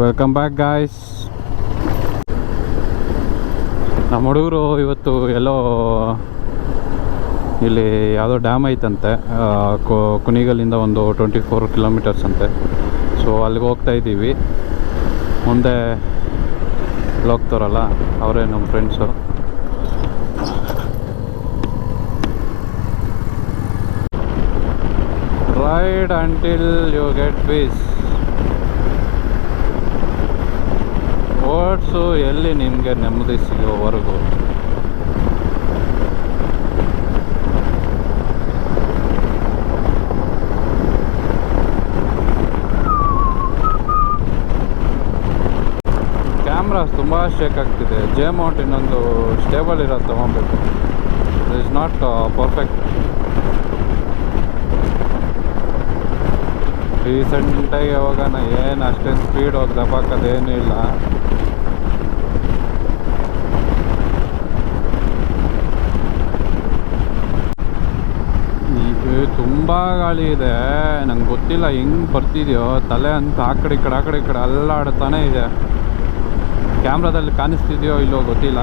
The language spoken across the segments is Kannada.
ವೆಲ್ಕಮ್ ಬ್ಯಾಕ್ ಗಾಯ್ಸ್ ನಮ್ಮ ಹುಡುಗರು ಇವತ್ತು ಎಲ್ಲೋ, ಇಲ್ಲಿ ಯಾವುದೋ ಡ್ಯಾಮ್ ಐತಂತೆ. ಕುಣಿಗಲ್ಲಿಂದ ಒಂದು ಟ್ವೆಂಟಿ ಫೋರ್ ಕಿಲೋಮೀಟರ್ಸ್ ಅಂತೆ. ಸೊ ಅಲ್ಲಿಗೆ ಹೋಗ್ತಾ ಇದ್ದೀವಿ. ಮುಂದೆ ಹೋಗ್ತಾರಲ್ಲ ಅವರೇ ನಮ್ಮ friends ride until you get peace oats ಎಲ್ಲಿ ನಿಮಗೆ ನೆಮ್ಮದಿ ಸಿಗೋವರೆಗೂ? ಕ್ಯಾಮ್ರಾಸ್ ತುಂಬ ಶೇಕ್ ಆಗ್ತಿದೆ. ಜೆ ಮೌಂಟ್ ಇನ್ನೊಂದು ಸ್ಟೇಬಲ್ ಇರೋದು ತೊಗೊಬೇಕು ಇಸ್ ನಾಟ್ ಪರ್ಫೆಕ್ಟ್ ರೀಸೆಂಟಾಗಿ ಯಾವಾಗ ಏನು ಅಷ್ಟೇನು ಸ್ಪೀಡ್ ಹೋಗಿ ದಬ್ಬಾಕೋದೇನೂ ಇಲ್ಲ ಇದು ತುಂಬ ಗಾಳಿ ಇದೆ. ನಂಗೆ ಗೊತ್ತಿಲ್ಲ ಹೆಂಗೆ ಬರ್ತಿದೆಯೋ. ತಲೆ ಅಂತ ಆ ಕಡೆ ಈ ಕಡೆ, ಆ ಕಡೆ ಈ ಕಡೆ ಅಲ್ಲಾಡ್ತಾನೆ ಇದೆ. ಕ್ಯಾಮ್ರಾದಲ್ಲಿ ಕಾಣಿಸ್ತಿದೆಯೋ ಇಲ್ಲೋ ಗೊತ್ತಿಲ್ಲ.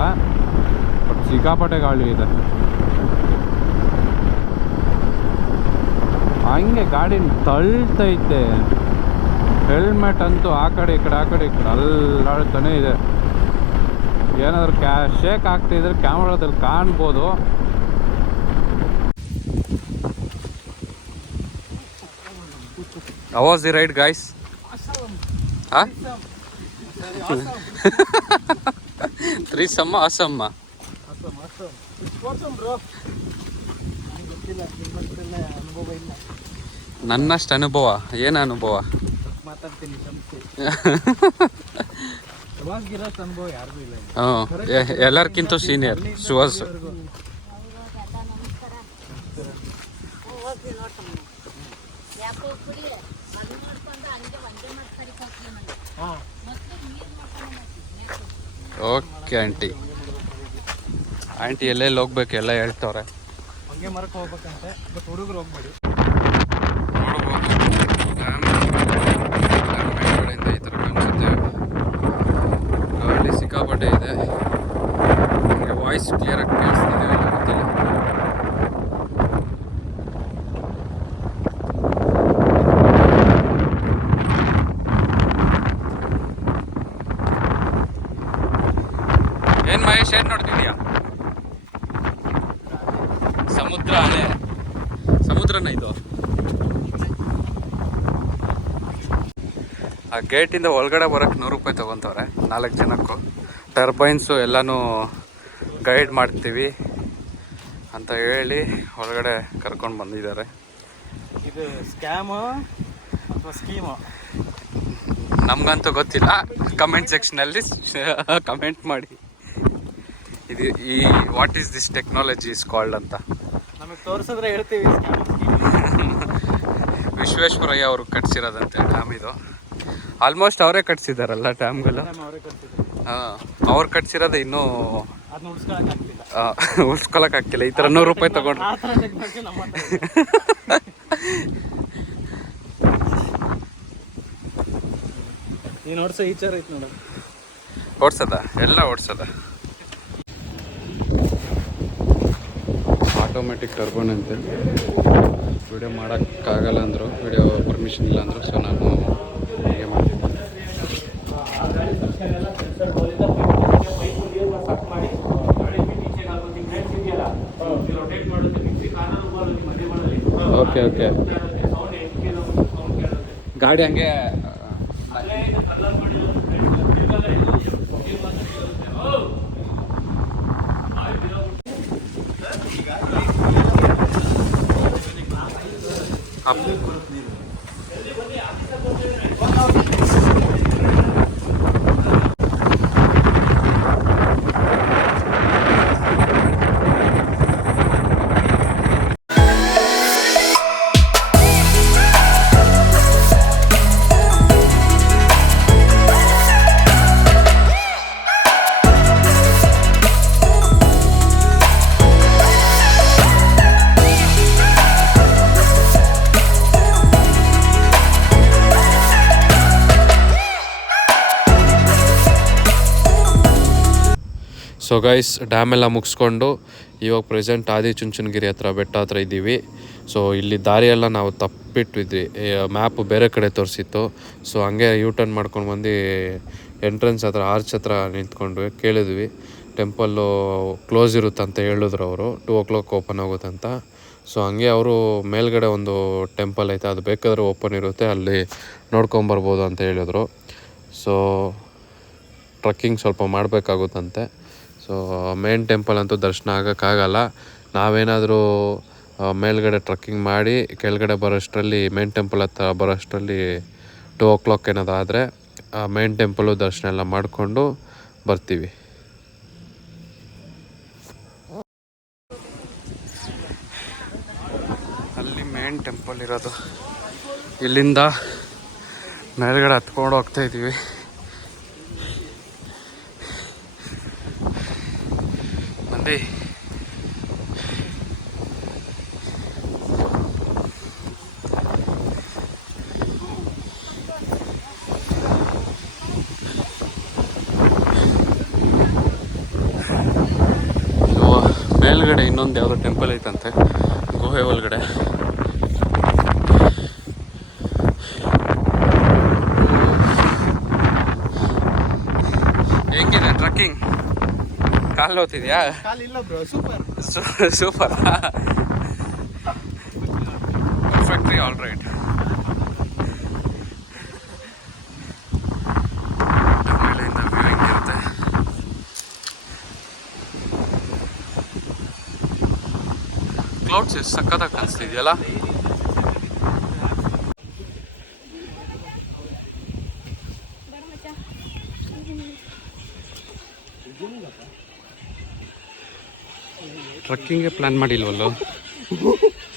ಬಟ್ ಸಿಕ್ಕಾಪಟ್ಟೆ ಗಾಳಿ ಇದೆ. ಹಂಗೆ ಗಾಡಿ ತಳ್ತೈತೆ ಹೆಲ್ಮೆಟ್ ಅಂತೂ ಆ ಕಡೆ, ಈ ಕಡೆ, ಆ ಕಡೆ, ಈ ಕಡೆ ಅಲ್ಲಾಡ್ತಾನೆ ಇದೆ. ಏನಾದರೂ ಕ್ಯಾ, ಶೇಕ್ ಆಗ್ತಿದ್ರೆ ಕ್ಯಾಮ್ರಾದಲ್ಲಿ ಕಾಣ್ಬೋದು. How was the ride, guys? Huh? Three summer, awesome. ma. ನನ್ನಷ್ಟು ಅನುಭವ ಏನು ಅನುಭವ ಮಾತಾಡ್ತೀನಿ ಅನುಭವ ಯಾರಿಗೂ ಇಲ್ಲ ಎಲ್ಲರಿಗಿಂತ ಸೀನಿಯರ್ ಸುಹಾಸ್ ಯಾಕೋ ಕುಡಿ ಅದು ನೋಡ್ಕೊಂಡು ಹಂಗೆ ಒಂದೇ ಮಾಡಿ ಕಡಿಕ್ ಹೋಗ್ತೀವಿ ನಾನು ಹಾಂ ಮತ್ತೆ ನೀರು ನೋಡ್ಕೊಂಡು ಓಕೆ ಆಂಟಿ ಆಂಟಿ ಎಲ್ಲೆಲ್ಲಿ ಹೋಗ್ಬೇಕು? ಎಲ್ಲ ಹೇಳ್ತವ್ರೆ. ಹಂಗೆ ಮರಕ್ಕೆ ಹೋಗ್ಬೇಕಂತೆ ಬಟ್ ಹುಡುಗರು ಹೋಗ್ಬೇಡಿ. ಸಿಕ್ಕಾಪಟ್ಟೆ ಇದೆ. ವಾಯ್ಸ್ ಕ್ಲಿಯರಾಗಿ ಕೇಳಿಸ್ತಿದೆ ಇಲ್ಲ ಗೊತ್ತಿಲ್ಲ ಏನ್ ಮಹೇಶ್ ಏನ್ ನೋಡ್ತಿದ್ಯಾ ಸಮುದ್ರ ಅಲೆ ಸಮುದ್ರನ ಇದು ಆ ಗೇಟಿಂದ ಒಳಗಡೆ ಬರೋಕ್ಕೆ ನೂರು ರೂಪಾಯಿ ತೊಗೊತವ್ರೆ ನಾಲ್ಕು ಜನಕ್ಕೂ. ಟರ್ಬೈನ್ಸು ಎಲ್ಲನೂ ಗೈಡ್ ಮಾಡ್ತೀವಿ ಅಂತ ಹೇಳಿ ಒಳಗಡೆ ಕರ್ಕೊಂಡು ಬಂದಿದ್ದಾರೆ. ಇದು ಸ್ಕ್ಯಾಮು ಅಥವಾ ಸ್ಕೀಮು ನಮಗಂತೂ ಗೊತ್ತಿಲ್ಲ. ಕಮೆಂಟ್ ಸೆಕ್ಷನಲ್ಲಿ ಕಮೆಂಟ್ ಮಾಡಿ. ಇದು ಈ what is this technology is called ಅಂತ. ನಮಗೆ ತೋರಿಸಿದ್ರೆ ಹೇಳ್ತೀವಿ ವಿಶ್ವೇಶ್ವರಯ್ಯ ಅವರು ಕಟ್ಸಿರೋದಂತೆ ಡ್ಯಾಮ್ ಇದು. ಆಲ್ಮೋಸ್ಟ್ ಅವರೇ ಕಟ್ಸಿದಾರಲ್ಲ ಡ್ಯಾಮ್ಗಳು? ಹಾಂ ಅವ್ರು ಕಟ್ಸಿರೋದು ಇನ್ನೂ ಉಳಿಸ್ಕೊಳಕ್ ಆಗ್ತಿಲ್ಲ. ಈ ಥರ ನೂರು ರೂಪಾಯಿ ತಗೊಂಡ್ರು. ಆ ಥರ ಟೆಕ್ನಾಲಜಿ ನಮ್ಮ ಹತ್ರ ಇದೆ. ನೀನು ಓಡಿಸೋ ಈಚರ್ ಐತೆ ನೋಡು. ಓಡ್ಸದ? ಎಲ್ಲ ಓಡ್ಸದ? ಆಟೋಮೆಟಿಕ್ ಟರ್ಬನ್ ಅಂತೇಳಿ ವಿಡಿಯೋ ಮಾಡೋಕ್ಕಾಗಲ್ಲ ಅಂದರು ವಿಡಿಯೋ ಪರ್ಮಿಷನ್ ಇಲ್ಲ ಅಂದರು ಸೊ ನಾನು ಓಕೆ ಓಕೆ ಗಾಡಿ ಹಂಗೆ ಅಪ್ ಸೊ ಗೈಸ್ ಡ್ಯಾಮ್ ಎಲ್ಲ ಮುಗಿಸ್ಕೊಂಡು ಇವಾಗ ಪ್ರೆಸೆಂಟ್ ಆದಿ ಚುಂಚನಗಿರಿ ಹತ್ರ ಬೆಟ್ಟ ಹತ್ರ ಇದ್ದೀವಿ. ಸೊ ಇಲ್ಲಿ ದಾರಿಯೆಲ್ಲ ನಾವು ತಪ್ಪಿಟ್ಟಿದ್ವಿ ಮ್ಯಾಪ್ ಬೇರೆ ಕಡೆ ತೋರಿಸಿತ್ತು. ಸೊ ಹಂಗೆ ಯೂ ಟರ್ನ್ ಮಾಡ್ಕೊಂಡು ಬಂದು ಎಂಟ್ರೆನ್ಸ್ ಹತ್ರ ಆರ್ಚ್ ಹತ್ರ ನಿಂತ್ಕೊಂಡ್ವಿ, ಕೇಳಿದ್ವಿ. ಟೆಂಪಲ್ಲು ಕ್ಲೋಸ್ ಇರುತ್ತಂತ ಹೇಳಿದ್ರು ಅವರು. ಟೂ ಓ ಕ್ಲಾಕ್ ಓಪನ್ ಆಗುತ್ತಂತ. ಸೊ ಹಂಗೆ ಅವರು ಮೇಲ್ಗಡೆ ಒಂದು ಟೆಂಪಲ್ ಐತೆ, ಅದು ಬೇಕಾದರೆ ಓಪನ್ ಇರುತ್ತೆ. ಅಲ್ಲಿ ನೋಡ್ಕೊಂಬರ್ಬೋದು ಅಂತ ಹೇಳಿದರು. ಸೊ ಟ್ರಕ್ಕಿಂಗ್ ಸ್ವಲ್ಪ ಮಾಡಬೇಕಾಗುತ್ತಂತೆ. ಸೊ ಮೇನ್ ಟೆಂಪಲ್ ಅಂತೂ ದರ್ಶನ ಆಗೋಕ್ಕಾಗಲ್ಲ. ನಾವೇನಾದರೂ ಮೇಲ್ಗಡೆ ಟ್ರಕ್ಕಿಂಗ್ ಮಾಡಿ, ಕೆಳಗಡೆ ಬರೋಷ್ಟರಲ್ಲಿ ಮೇನ್ ಟೆಂಪಲ್ ಹತ್ರ ಬರೋಷ್ಟರಲ್ಲಿ ಟೂ ಓ ಕ್ಲಾಕ್ ಏನಾದ್ರು ಆದರೆ ಮೇನ್ ಟೆಂಪಲು ದರ್ಶನ ಎಲ್ಲ ಮಾಡಿಕೊಂಡು ಬರ್ತೀವಿ. ಅಲ್ಲಿ ಮೇನ್ ಟೆಂಪಲ್ ಇರೋದು. ಇಲ್ಲಿಂದ ಮೇಲ್ಗಡೆ ಹತ್ಕೊಂಡು ಹೋಗ್ತಾ ಇದ್ದೀವಿ ಇದು ಮೇಲ್ಗಡೆ ಇನ್ನೊಂದು ಯಾವುದೋ ಟೆಂಪಲ್ ಐತಂತೆ ಗುಹೆ ಒಳಗಡೆ ಹೆಂಗಿದೆ ಟ್ರಕ್ಕಿಂಗ್ ಕಾಲು ನೋತಿದ್ಯಾ ಕಾಲಿಲ್ಲ bro super super perfectly all right clouds ಎಷ್ಟು ಸಕ್ಕತ್ತಾಗಿ ಕಾಣಿಸ್ತಿದೆಯಲ್ಲ? ಟ್ರಕ್ಕಿಂಗ್ಗೆ ಪ್ಲ್ಯಾನ್ ಮಾಡಿಲ್ವಲ್ಲೋ?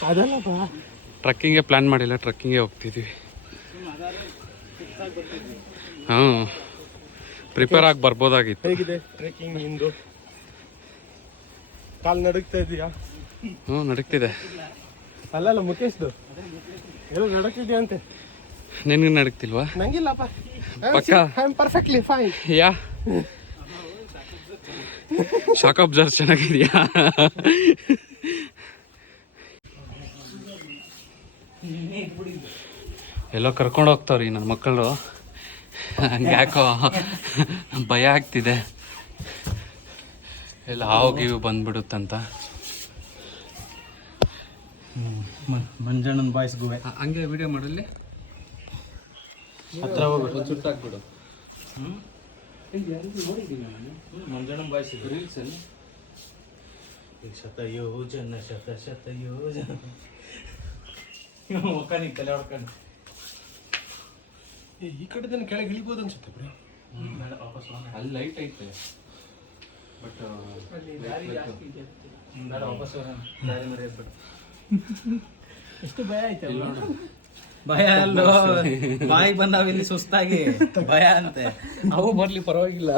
ಅದಲ್ಲಪ್ಪ. ಪ್ಲಾನ್ ಪ್ಲ್ಯಾನ್ ಮಾಡಿಲ್ಲ ಟ್ರಕ್ಕಿಂಗ್ಗೆ ಹೋಗ್ತಿದ್ವಿ. ಹಾಂ ಪ್ರಿಪೇರ್ ಆಗಿ ಬರ್ಬೋದಾಗಿತ್ತು. ಹೇಗಿದೆ ಟ್ರೆಕ್ಕಿಂಗ್ ಇಂದು ಕಾಲು ನಡುಗ್ತಾ ಇದೆಯಾ? ಹ್ಞೂ ನಡೀತಿದೆ ಅಲ್ಲಲ್ಲ ಮುಖೇಶ್ದು ಎಲ್ಲ ನಡಕ್ತಿದ್ಯಾ ಅಂತೆ? ನಿನಗೆ ನಡಕ್ತಿಲ್ವಾ ನಂಗಿಲ್ಲಪ್ಪ. ಪಕ್ಕ? I am perfectly fine yeah? Shock absorb ಚೆನ್ನಾಗಿದೆಯಾ? ಎಲ್ಲೋ ಕರ್ಕೊಂಡು ಹೋಗ್ತಾವ್ರಿ ನನ್ನ ಮಕ್ಕಳು. ಹಂಗೆ ಯಾಕೋ ಭಯ ಆಗ್ತಿದೆ. ಎಲ್ಲ ಹಾವು ಗೀವು ಬಂದ್ಬಿಡುತ್ತಂತ. ಮಂಜಣ್ಣನ ಬಾಯ್ಸ್ ಗುವೆ ಹಂಗೆ ವಿಡಿಯೋ ಮಾಡಲಿ ಹತ್ರ ಹೋಗ್ಬಿಟ್ಟು ಸುತ್ತಾಕ್ಬಿಡು ಮಂಜಣ್ಣನ ಬಾಯ್ಸ್ ಇದು ರೀಲ್ಸಲ್ಲಿ ಶತ ಯೋಜನ ಶತ ಶತ ಯೋಜನ. ತಲೆ ಹೊಡ್ಕೊಂಡು. ಈ ಕಡೆದನ್ನ ಕೆಳಗೆ ಇಳಿಬೋದು ಅನ್ಸುತ್ತೆ ಬ್ರೋ. ಅಲ್ಲಿ ಲೈಟ್ ಐತೆ. ಬಟ್ ಬೇಡ ವಾಪಸ್ ದಾರಿ ಎಷ್ಟು ಭಯ ಆಯ್ತಲ್ಲ ಭಯ ಅಲ್ಲೋ ಬಾಯಿ ಬಂದಾವ ಇಲ್ಲಿ ಸುಸ್ತಾಗಿ ಭಯ ಅಂತೆ. ಅವು ಬರ್ಲಿ ಪರವಾಗಿಲ್ಲ.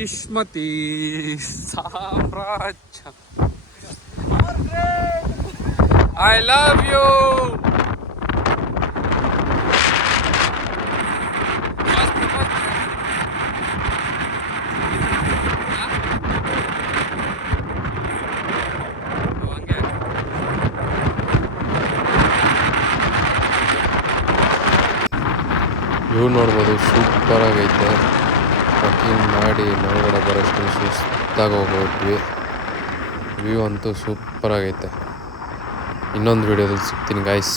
ಮಾಯಿಷ್ಮತಿ ಸಾಮ್ರಾಜ್ಯ ಐ ಲವ್ ಯು ವ್ಯೂ ನೋಡ್ಬೋದು ಸೂಪರ್ ಆಗೈತೆ ಟ್ರಕ್ಕಿಂಗ್ ಮಾಡಿ ಮೇಲ್ಗಡೆ ಬರೋಷ್ಟು ಸುಸ್ತಾಗಿ ಹೋಗ್ಬಿಟ್ವಿ. ವ್ಯೂ ಅಂತೂ ಸೂಪರ್ ಆಗೈತೆ. ಇನ್ನೊಂದು ವೀಡಿಯೋದಲ್ಲಿ ಸಿಗ್ತೀನಿ ಗಾಯ್ಸ್